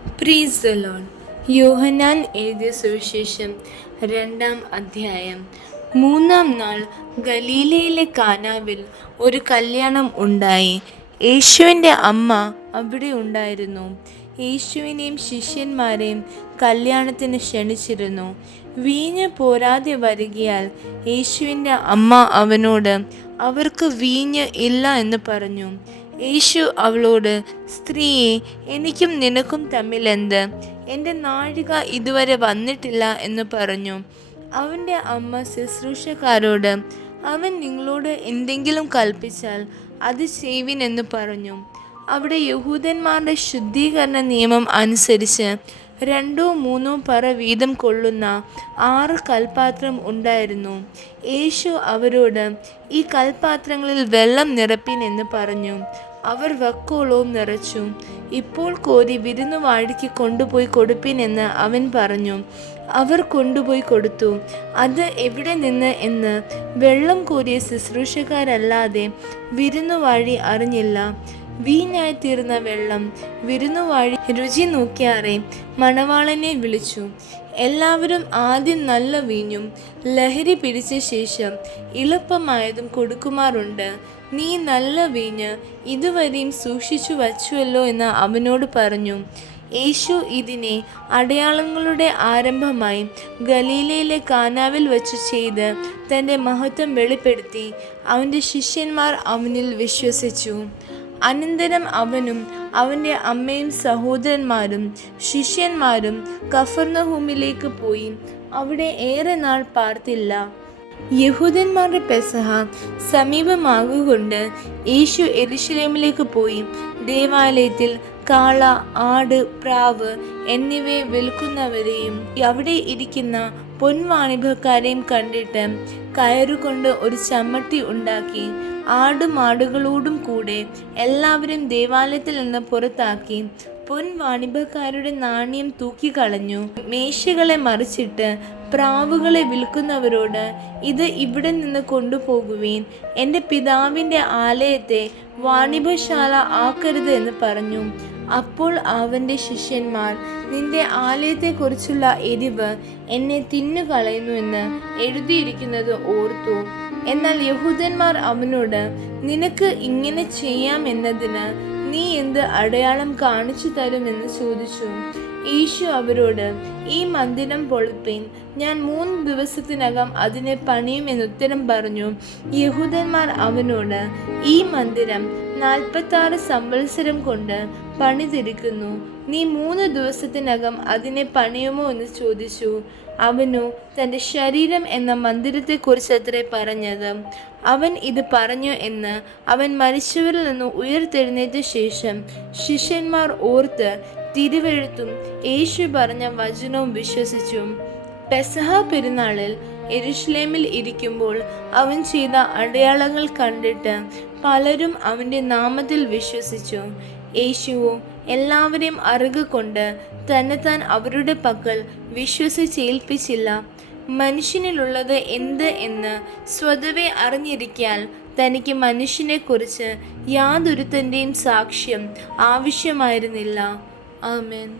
Praise the Lord. യോഹന്നാൻ എഴുതിയ സുവിശേഷം 2-ാം അധ്യായം. 3-ാം നാൾ ഗലീലയിലെ കാനാവിൽ ഒരു കല്യാണം ഉണ്ടായി. യേശുവിൻ്റെ അമ്മ അവിടെ ഉണ്ടായിരുന്നു. യേശുവിനെയും ശിഷ്യന്മാരെയും കല്യാണത്തിന് ക്ഷണിച്ചിരുന്നു. വീഞ്ഞ് പോരാതെ വരികയാൽ യേശുവിൻ്റെ അമ്മ അവനോട്, അവർക്ക് വീഞ്ഞ് ഇല്ല എന്ന് പറഞ്ഞു. യേശു അവളോട്, സ്ത്രീയെ, എനിക്കും നിനക്കും തമ്മിൽ എന്ത്? എൻ്റെ നാഴിക ഇതുവരെ വന്നിട്ടില്ല എന്ന് പറഞ്ഞു. അവൻ്റെ അമ്മ ശുശ്രൂഷക്കാരോട്, അവൻ നിങ്ങളോട് എന്തെങ്കിലും കൽപ്പിച്ചാൽ അത് ചെയ്യുവിൻ എന്ന് പറഞ്ഞു. അവിടെ യഹൂദന്മാരുടെ ശുദ്ധീകരണ നിയമം അനുസരിച്ച് 2-3 പറ വീതം കൊള്ളുന്ന 6 കൽപാത്രം ഉണ്ടായിരുന്നു. യേശു അവരോട്, ഈ കൽപാത്രങ്ങളിൽ വെള്ളം നിറപ്പിൻ എന്ന് പറഞ്ഞു. അവർ വക്കോളവും നിറച്ചു. ഇപ്പോൾ കോരി വിരുന്നുവാഴിക്ക് കൊണ്ടുപോയി കൊടുപ്പിൻ എന്ന് അവൻ പറഞ്ഞു. അവർ കൊണ്ടുപോയി കൊടുത്തു. അത് എവിടെ നിന്ന് എന്ന് വെള്ളം കോരിയ ശുശ്രൂഷക്കാരല്ലാതെ വിരുന്നുവാഴി അറിഞ്ഞില്ല. വീഞ്ഞായി തീർന്ന വെള്ളം വിരുന്നുവാഴി രുചി നോക്കിയാറെ മണവാളനെ വിളിച്ചു. എല്ലാവരും ആദ്യം നല്ല വീഞ്ഞും ലഹരി പിടിച്ച ശേഷം എളുപ്പമായതും കൊടുക്കുമാറുണ്ട്. നീ നല്ല വീഞ്ഞ് ഇതുവരെയും സൂക്ഷിച്ചു വച്ചുവല്ലോ എന്ന് അവനോട് പറഞ്ഞു. യേശു ഇതിനെ അടയാളങ്ങളുടെ ആരംഭമായി ഗലീലയിലെ കാനാവിൽ വച്ചു ചെയ്ത് തൻ്റെ മഹത്വം വെളിപ്പെടുത്തി. അവൻ്റെ ശിഷ്യന്മാർ അവനിൽ വിശ്വസിച്ചു. അനന്തരം അവനും അവൻ്റെ അമ്മയും സഹോദരന്മാരും ശിഷ്യന്മാരും കഫർന്നഹൂമിലേക്ക് പോയി. അവിടെ ഏറെ നാൾ പാർത്തില്ല. യഹൂദന്മാരുടെ പെസഹ സമീപമാകൊണ്ട് യേശു യെരൂശലേമിലേക്ക് പോയി. ദേവാലയത്തിൽ കാള, ആട്, പ്രാവ് എന്നിവയെ വിൽക്കുന്നവരെയും അവിടെ ഇരിക്കുന്ന പൊൻവാണിഭക്കാരെയും കണ്ടിട്ട് കയറുകൊണ്ട് ഒരു ചമ്മട്ടി ഉണ്ടാക്കി ആടുമാടുകളോടും കൂടെ എല്ലാവരും ദേവാലയത്തിൽ നിന്ന് പുറത്താക്കി പൊൻവാണിഭക്കാരുടെ നാണ്യം തൂക്കിക്കളഞ്ഞു. മേശകളെ മറിച്ചിട്ട് പ്രാവുകളെ വിൽക്കുന്നവരോട്, ഇത് ഇവിടെ നിന്ന് കൊണ്ടുപോകുവീൻ, എൻ്റെ പിതാവിൻ്റെ ആലയത്തെ വാണിഭശാല ആക്കരുത് എന്ന് പറഞ്ഞു. അപ്പോൾ അവൻ്റെ ശിഷ്യന്മാർ, നിന്റെ ആലയത്തെക്കുറിച്ചുള്ള എരിവ് എന്നെ തിന്നുകളയുന്നു എന്ന് എഴുതിയിരിക്കുന്നത് ഓർത്തു. എന്നാൽ യഹൂദന്മാർ അവനോട്, നിനക്ക് ഇങ്ങനെ ചെയ്യാമെന്നതിന് നീ എന്ത് അടയാളം കാണിച്ചു തരുമെന്ന് ചോദിച്ചു. യേശു അവരോട്, ഈ മന്ദിരം പൊളിപ്പിൻ, ഞാൻ 3 ദിവസത്തിനകം അതിനെ പണിയുമെന്നുത്തരം പറഞ്ഞു. യഹൂദന്മാർ അവനോട്, ഈ മന്ദിരം 46 സംവത്സരം കൊണ്ട് പണിതിരിക്കുന്നു, നീ 3 ദിവസത്തിനകം അതിനെ പണിയുമോ എന്ന് ചോദിച്ചു. അവനു തൻ്റെ ശരീരം എന്ന മന്ദിരത്തെക്കുറിച്ചത്രേ പറഞ്ഞത്. അവൻ ഇത് പറഞ്ഞു എന്ന് അവൻ മരിച്ചവരിൽ നിന്ന് ഉയർത്തെഴുന്നേറ്റ ശേഷം ശിഷ്യന്മാർ ഓർത്ത് തിരുവെഴുത്തും യേശു പറഞ്ഞ വചനവും വിശ്വസിച്ചു. പെസഹ പെരുന്നാളിൽ യെരൂശലേമിൽ ഇരിക്കുമ്പോൾ അവൻ ചെയ്ത അടയാളങ്ങൾ കണ്ടിട്ട് പലരും അവൻ്റെ നാമത്തിൽ വിശ്വസിച്ചു. യേശുവോ എല്ലാവരെയും അറുകൊണ്ട് തന്നെത്താൻ അവരുടെ പക്കൽ വിശ്വസിച്ചേൽപ്പിച്ചില്ല. മനുഷ്യനിലുള്ളത് എന്ത് എന്ന് സ്വതവേ അറിഞ്ഞിരിക്കാൻ തനിക്ക് മനുഷ്യനെക്കുറിച്ച് യാതൊരുത്തൻ്റെയും സാക്ഷ്യം ആവശ്യമായിരുന്നില്ല. ആമേൻ.